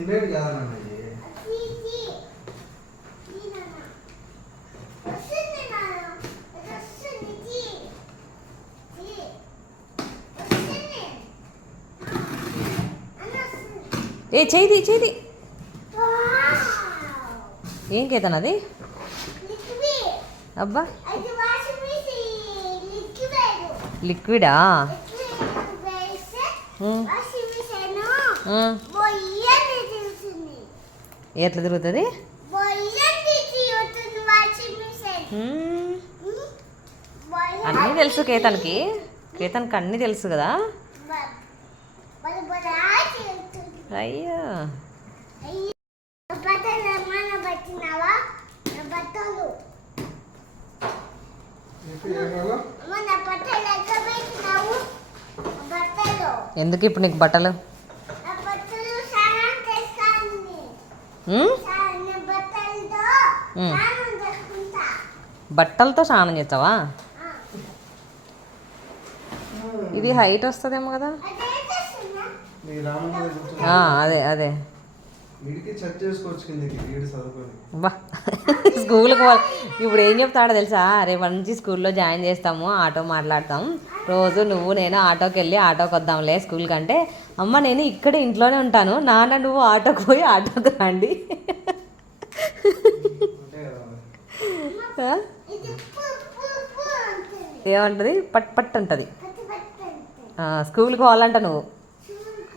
ఏ చేయి చేయి ఏం కేతన్ అది అబ్బా లిక్విడా ఎట్లా తిరుగుతుంది అన్నీ తెలుసు కేతన్కి అన్నీ తెలుసు కదా అయ్యో ఎందుకు ఇప్పుడు నీకు బట్టలు బట్టలతో స్నానం చేస్తావా ఇది హైట్ వస్తుందేమో కదా అదే అదే బా స్కూల్కి ఇప్పుడు ఏం చెప్తాడో తెలుసా రేపు నుంచి స్కూల్లో జాయిన్ చేస్తాము ఆటో మాట్లాడతాం రోజు నువ్వు నేను ఆటోకి వెళ్ళి ఆటోకి వద్దాంలే స్కూల్కి అంటే అమ్మ నేను ఇక్కడ ఇంట్లోనే ఉంటాను నాన్న నువ్వు ఆటోకి పోయి ఆటోకి రండి ఏమంటుంది పట్ పట్ ఉంటుంది స్కూల్కి పోవాలంట నువ్వు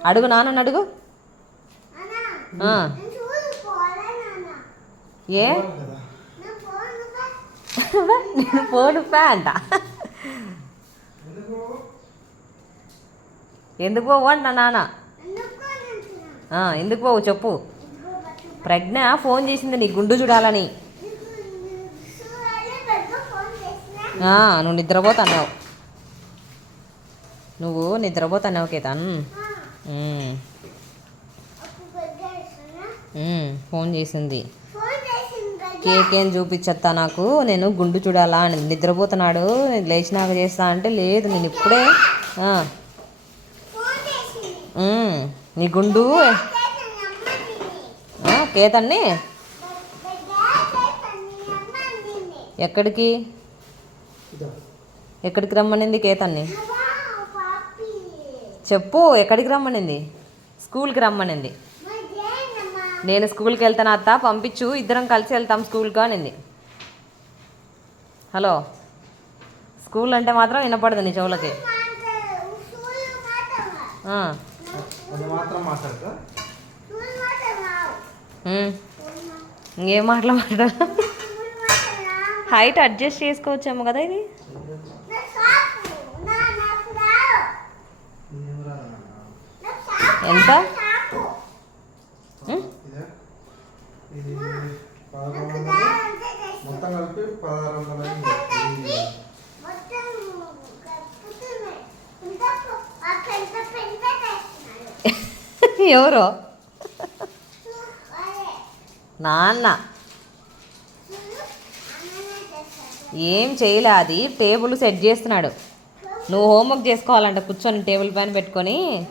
అడుగు నాన్న అడుగు ఏ నేను పోను అంట ఎందుకు పోవు అంట నాన్న ఎందుకు పోవు చెప్పు ప్రజ్ఞ ఫోన్ చేసింది నీ గుండు చూడాలని నువ్వు నిద్రపోతున్నావు కేతన్ ఫోన్ చేసింది కేక్ ఏం చూపించత్తా నాకు నేను గుండు చూడాలా అని నిద్రపోతున్నాడు లేచినాక చేస్తా అంటే లేదు నేను ఇప్పుడే నీ గుండు కేతన్ని ఎక్కడికి రమ్మనింది కేతన్ని చెప్పు ఎక్కడికి రమ్మనింది స్కూల్కి రమ్మనింది నేను స్కూల్కి వెళ్తాను అత్త పంపించు ఇద్దరం కలిసి వెళ్తాం స్కూల్కి అనింది హలో స్కూల్ అంటే మాత్రం వినపడదు నీ చెవులకి ఇంకేం మాట్లాడ హైట్ అడ్జస్ట్ చేసుకోవచ్చేమో కదా ఇది ఎంత ఎవరో నాన్న ఏం చేయలే అది టేబుల్ సెట్ చేస్తున్నాడు నువ్వు హోంవర్క్ చేసుకోవాలంట కూర్చొని టేబుల్ పైన పెట్టుకొని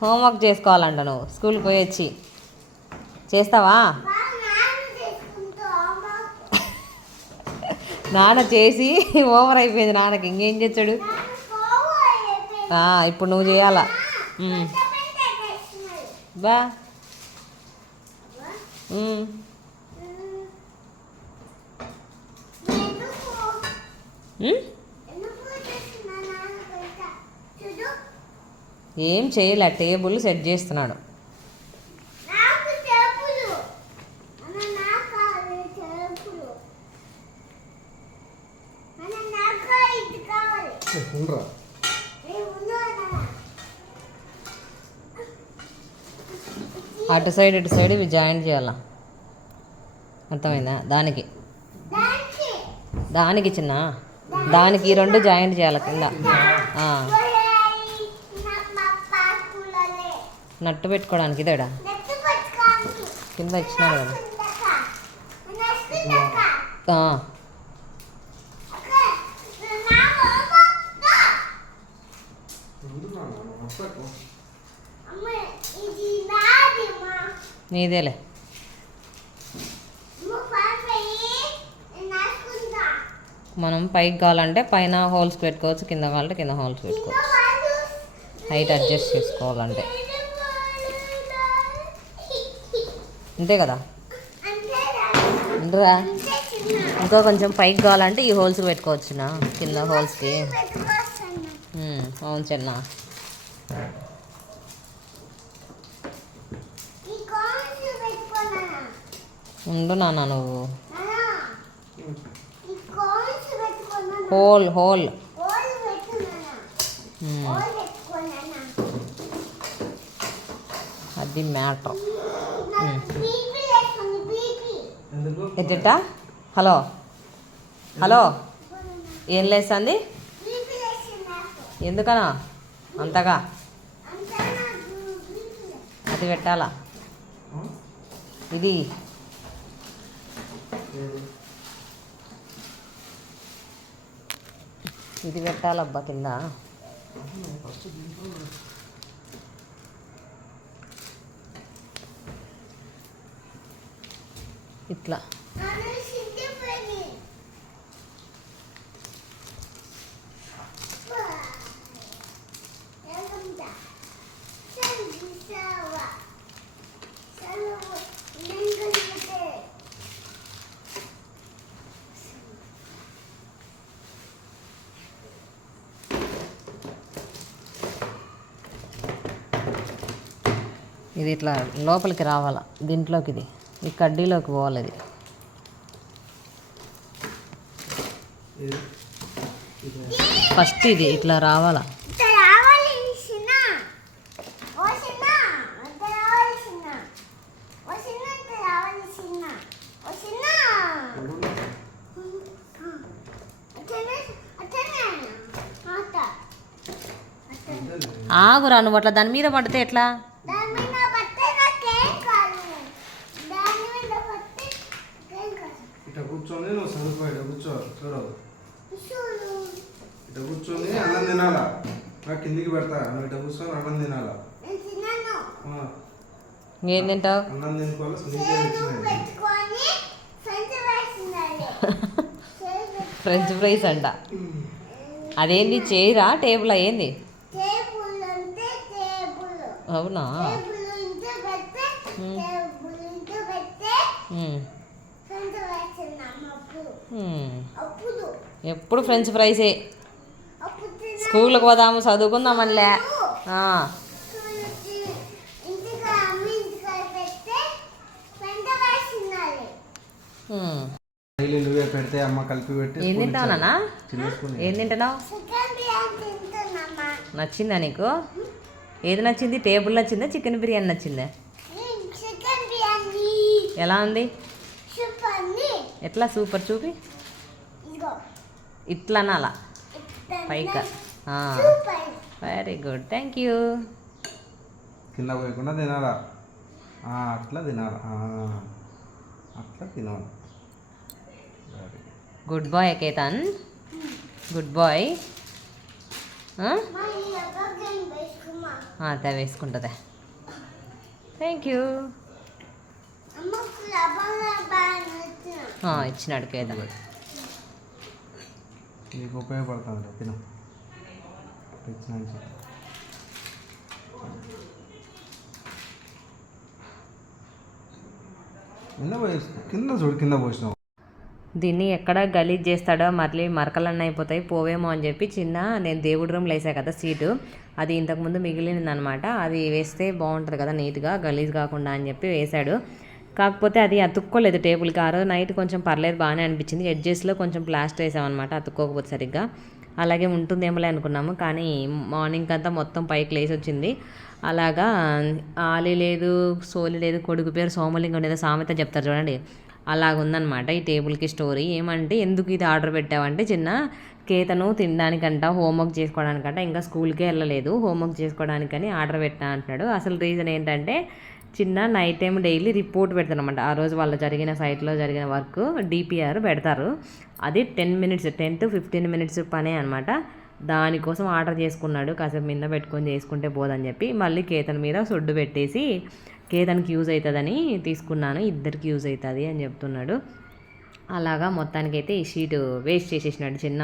హోంవర్క్ చేసుకోవాలంట నువ్వు స్కూల్కి పోయి వచ్చి చేస్తావా నాన్న చేసి ఓవర్ అయిపోయింది నాన్నకి ఇంకేం చేస్తాడు ఇప్పుడు నువ్వు చేయాలా బా ఏం చేయలే టేబుల్ సెట్ చేస్తున్నాడు అటు సైడ్ ఇటు సైడ్ ఇవి జాయిన్ చేయాలా అర్థమైందా దానికి చిన్న దానికి ఈ రెండు జాయింట్ చేయాలి కింద నట్టు పెట్టుకోవడానికి ఇదేడా కింద ఇచ్చినారు కదా ఇది నీదేలే. మనం పైకి కావాలంటే పైన హోల్స్ పెట్టుకోవచ్చు, కింద కావాలంటే కింద హోల్స్ పెట్టుకోవచ్చు, హైట్ అడ్జస్ట్ చేసుకోవాలంటే. అంతే కదా. రా ఇంకా కొంచెం పైకి కావాలంటే ఈ హోల్స్ పెట్టుకోవచ్చునా, కింద హోల్స్కి. అవును చిన్న. ఉండు నాన్న నువ్వు. హోల్ హోల్ అది మ్యాటర్. ఎట్టా? హలో హలో, ఏం లేస్తుంది? ఎందుకనా అంతగా? అది పెట్టాలా? ఇది ఇది పెట్టాలబ్బా కింద. ఇట్లా ఇది ఇట్లా లోపలికి రావాలా, దీంట్లోకి ఇది ఈ కడ్డీలోకి పోవాలి. ఇది ఫస్ట్ ఇది ఇట్లా రావాలా. ఆగురా నువ్వు, అట్లా దాని మీద పడితే ఎట్లా? కూర్చొని నువ్వు సరిపోయి కూర్చో, చూడవు ఇట్లా కూర్చొని అన్నం తినాలా. నాకు కిందికి పెడతా, నువ్వు ఇట్లా కూర్చొని అన్నం తినాలా. ఏం తింటావు? అన్నం తినుకోవాలి. ఫ్రెంచ్ ఫ్రైస్ అంట. అదేంది చైరా టేబుల్ ఏంది? అవునా? ఎప్పుడు ఫ్రెంచ్ ఫ్రైసే. స్కూల్కి పోదాము చదువుకుందామనిలే. నువ్వే పెడితే అమ్మ కలిపి పెట్టి. ఏం తింటావునా? ఏం తింటున్నావు? నచ్చిందా నీకు? ఏది నచ్చింది? టేబుల్ నచ్చిందా, చికెన్ బిర్యానీ నచ్చిందా? ఎలా ఉంది? ఎట్లా సూపర్ చూపి. ఇట్లా అనాలా పైగా. Very good, thank you. కింద పోయకుండా తినాలా, అట్లా తినాలా, అట్లా తినాలి. Good boy Ketan, good boy. అదే వేసుకుంటుందా. Thank you. ఇచ్చినాడు కేతన్. నీకు ఉపయోగపడుతుంది తిను. కింద చూడు, కింద పోసినావు. దీన్ని ఎక్కడ గలీజ్ చేస్తాడో, మళ్ళీ మరకలన్నీ అయిపోతాయి పోవేమో అని చెప్పి నేను దేవుడి రూమ్లో వేసా కదా సీటు, అది ఇంతకుముందు మిగిలిందనమాట. అది వేస్తే బాగుంటుంది కదా నీట్గా, గలీజ్ కాకుండా అని చెప్పి వేశాడు. కాకపోతే అది అతుక్కోలేదు టేబుల్కి. ఆ రోజు నైట్ కొంచెం పర్లేదు, బాగానే అనిపించింది. ఎడ్జెస్లో కొంచెం ప్లాస్టర్ వేసామన్నమాట, అతుక్కోకపోతే సరిగ్గా. అలాగే ఉంటుందేమోలే అనుకున్నాము, కానీ మార్నింగ్ అంతా మొత్తం పైకి లేచి వచ్చింది. అలాగా ఆలి లేదు సోలి లేదు, కొడుకు పేరు సోమలింగం ఏదో సామెత చెప్తారు చూడండి, అలాగుందనమాట ఈ టేబుల్కి స్టోరీ. ఏమంటే ఎందుకు ఇది ఆర్డర్ పెట్టావంటే, కేతను తినడానికంట, హోంవర్క్ చేసుకోవడానికంట, ఇంకా స్కూల్కే వెళ్ళలేదు, హోంవర్క్ చేసుకోవడానికని ఆర్డర్ పెట్టా అంటున్నాడు. అసలు రీజన్ ఏంటంటే నైట్ టైం డైలీ రిపోర్ట్ పెడతారనమాట. ఆ రోజు వాళ్ళు జరిగిన సైట్లో జరిగిన వర్క్ డిపిఆర్ పెడతారు. అది 10 to 15 minutes పనే అనమాట. దానికోసం ఆర్డర్ చేసుకున్నాడు. కాసేపు మీద పెట్టుకొని చేసుకుంటే పోదని చెప్పి మళ్ళీ కేతన్ మీద సొడ్డు పెట్టేసి కేతన్కి యూజ్ అవుతుందని తీసుకున్నాను, ఇద్దరికి యూజ్ అవుతుంది అని చెప్తున్నాడు. అలాగా మొత్తానికైతే ఈ షీట్ వేస్ట్ చేసేసినాడు చిన్న